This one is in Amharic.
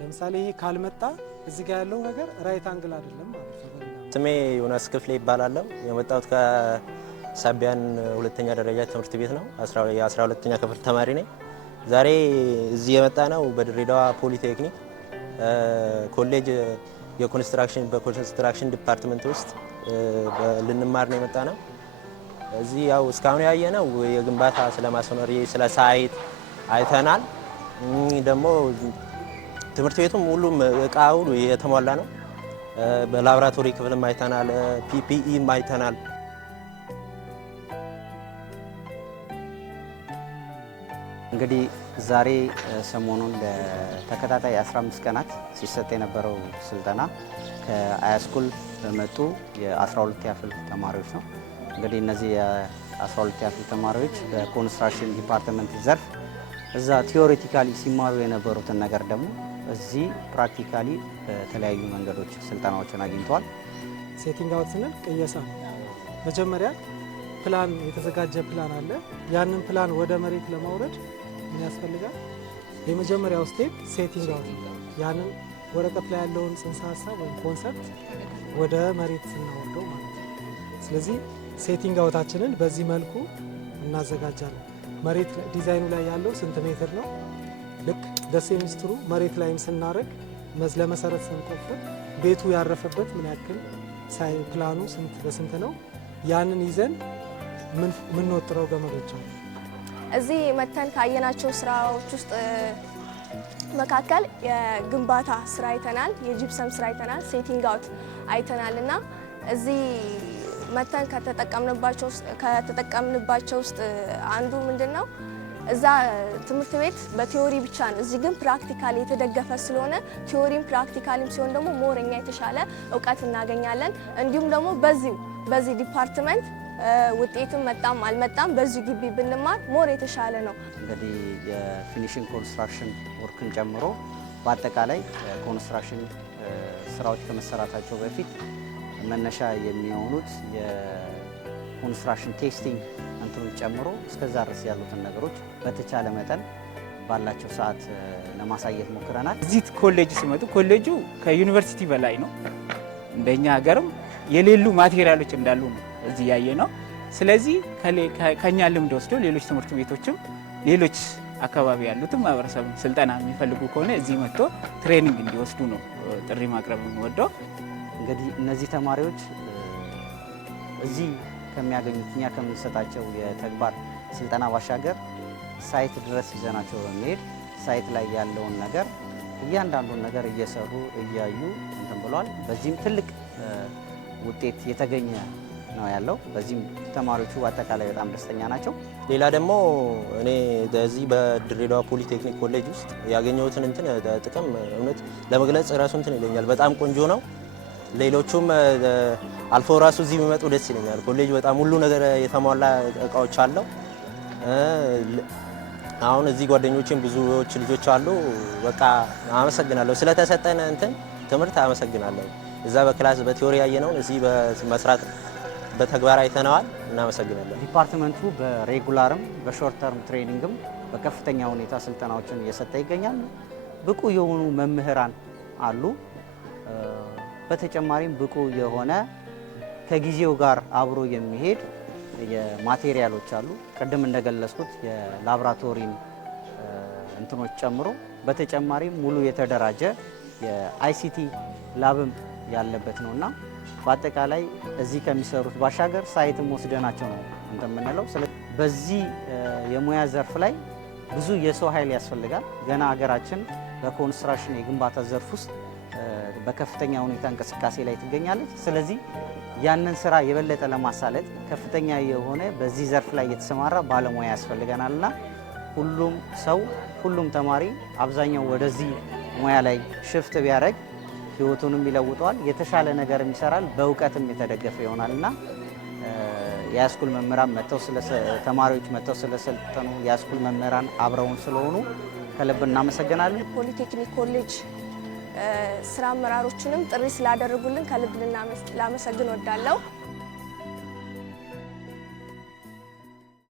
ለምሳሌ ይሄ ካልመጣ እዚህ ጋር ያለው ነገር ራይት አንግል አይደለም ማለት ነው። ስሜ ዮናስ ክፍሌ ይባላል። የመጣሁት ከሳቢያን ሁለተኛ ደረጃ ትምህርት ቤት ነው። የ12ኛ ክፍል ተማሪ ነኝ። ዛሬ እዚህ የመጣ ነው በድሬዳዋ ፖሊቴክኒክ ኮሌጅ በኮንስትራክሽን ዲፓርትመንት ውስጥ ልንማር ነው የመጣ ነው። እዚህ ያው እስካሁን ያየነው የግንባታ ስለማስኖር ስለ ሳይት አይተናል። ደግሞ ትምህርት ቤቱም ሁሉም እቃው የተሟላ ነው። በላብራቶሪ ክፍልም አይተናል፣ ፒፒኢም አይተናል። እንግዲህ ዛሬ ሰሞኑን ለተከታታይ 15 ቀናት ሲሰጥ የነበረው ስልጠና ከአያስኩል በመጡ የ12ኛ ክፍል ተማሪዎች ነው። እንግዲህ እነዚህ የ12ኛ ክፍል ተማሪዎች በኮንስትራክሽን ዲፓርትመንት ዘርፍ እዛ ቲዮሬቲካሊ ሲማሩ የነበሩትን ነገር ደግሞ እዚህ ፕራክቲካሊ በተለያዩ መንገዶች ስልጠናዎችን አግኝተዋል። ሴቲንግ አውት ስንል ቅየሳ መጀመሪያ ፕላን የተዘጋጀ ፕላን አለ። ያንን ፕላን ወደ መሬት ለማውረድ ምን ያስፈልጋል? የመጀመሪያው ስቴፕ ሴቲንግ አውት ነው። ያንን ወረቀት ላይ ያለውን ጽንሰ ሀሳብ ወይም ኮንሰፕት ወደ መሬት ስናወርደው ማለት ነው። ስለዚህ ሴቲንግ አውታችንን በዚህ መልኩ እናዘጋጃለን። መሬት ዲዛይኑ ላይ ያለው ስንት ሜትር ነው? ልክ በሴሚስትሩ መሬት ላይም ስናደርግ ለመሰረት ስንቆፍር ቤቱ ያረፈበት ምን ያክል ፕላኑ ስንት በስንት ነው? ያንን ይዘን ምን ወጥረው ገመዶች አሉ። እዚህ መተን ካየናቸው ስራዎች ውስጥ መካከል የግንባታ ስራ አይተናል፣ የጂፕሰም ስራ አይተናል፣ ሴቲንግ አውት አይተናል እና እዚህ መተን ከተጠቀምንባቸው ውስጥ አንዱ ምንድነው? እዛ ትምህርት ቤት በቲዮሪ ብቻ ነው። እዚህ ግን ፕራክቲካሊ የተደገፈ ስለሆነ ቲዮሪም ፕራክቲካሊም ሲሆን ደግሞ ሞረኛ የተሻለ እውቀት እናገኛለን። እንዲሁም ደግሞ በዚህ ዲፓርትመንት ውጤትም መጣም አልመጣም በዚህ ግቢ ብንማር ሞር የተሻለ ነው። እንግዲህ የፊኒሽንግ ኮንስትራክሽን ወርክን ጨምሮ በአጠቃላይ ኮንስትራክሽን ስራዎች ከመሰራታቸው በፊት መነሻ የሚሆኑት የኮንስትራክሽን ቴስቲንግ እንትኖች ጨምሮ እስከዛ ድረስ ያሉትን ነገሮች በተቻለ መጠን ባላቸው ሰዓት ለማሳየት ሞክረናል። እዚህ ኮሌጅ ሲመጡ ኮሌጁ ከዩኒቨርሲቲ በላይ ነው። እንደኛ ሀገርም የሌሉ ማቴሪያሎች እንዳሉ ነው እዚህ ያየ ነው። ስለዚህ ከኛ ልምድ ወስዶ ሌሎች ትምህርት ቤቶችም ሌሎች አካባቢ ያሉትም ማህበረሰብ ስልጠና የሚፈልጉ ከሆነ እዚህ መጥቶ ትሬኒንግ እንዲወስዱ ነው ጥሪ ማቅረብ የምወደው። እንግዲህ እነዚህ ተማሪዎች እዚህ ከሚያገኙት እኛ ከምንሰጣቸው የተግባር ስልጠና ባሻገር ሳይት ድረስ ይዘናቸው በመሄድ ሳይት ላይ ያለውን ነገር እያንዳንዱን ነገር እየሰሩ እያዩ እንትን ብለዋል። በዚህም ትልቅ ውጤት የተገኘ ነው ያለው። በዚህም ተማሪዎቹ አጠቃላይ በጣም ደስተኛ ናቸው። ሌላ ደግሞ እኔ በዚህ በድሬዳዋ ፖሊቴክኒክ ኮሌጅ ውስጥ ያገኘሁትን እንትን ጥቅም እውነት ለመግለጽ ራሱ እንትን ይለኛል። በጣም ቆንጆ ነው። ሌሎቹም አልፎ ራሱ እዚህ የሚመጡ ደስ ይለኛል። ኮሌጅ በጣም ሁሉ ነገር የተሟላ እቃዎች አለው። አሁን እዚህ ጓደኞቼም ብዙዎች ልጆች አሉ። በቃ አመሰግናለሁ ስለተሰጠን እንትን ትምህርት አመሰግናለሁ። እዛ በክላስ በቲዮሪ ያየነውን እዚህ በመስራት በተግባር አይተነዋል። እናመሰግናለን። ዲፓርትመንቱ በሬጉላርም በሾርት ተርም ትሬኒንግም በከፍተኛ ሁኔታ ስልጠናዎችን እየሰጠ ይገኛል። ብቁ የሆኑ መምህራን አሉ። በተጨማሪም ብቁ የሆነ ከጊዜው ጋር አብሮ የሚሄድ የማቴሪያሎች አሉ። ቅድም እንደገለጽኩት የላብራቶሪን እንትኖች ጨምሮ በተጨማሪም ሙሉ የተደራጀ የአይሲቲ ላብም ያለበት ነውና በአጠቃላይ እዚህ ከሚሰሩት ባሻገር ሳይትም ወስደናቸው ነው እንደምንለው። በዚህ የሙያ ዘርፍ ላይ ብዙ የሰው ኃይል ያስፈልጋል። ገና ሀገራችን በኮንስትራክሽን የግንባታ ዘርፍ ውስጥ በከፍተኛ ሁኔታ እንቅስቃሴ ላይ ትገኛለች። ስለዚህ ያንን ስራ የበለጠ ለማሳለጥ ከፍተኛ የሆነ በዚህ ዘርፍ ላይ የተሰማራ ባለሙያ ያስፈልገናልና ሁሉም ሰው ሁሉም ተማሪ አብዛኛው ወደዚህ ሙያ ላይ ሽፍት ቢያደርግ ህይወቱንም ይለውጠዋል፣ የተሻለ ነገርም ይሰራል፣ በእውቀትም የተደገፈ ይሆናልና የሃይስኩል መምህራን ተማሪዎች መጥተው ስለሰለጠኑ የሃይስኩል መምህራን አብረውን ስለሆኑ ከልብ እናመሰግናለን። ፖሊቴክኒክ ኮሌጅ ስራ አመራሮችንም ጥሪ ስላደረጉልን ከልብ ላመሰግን ወዳለሁ።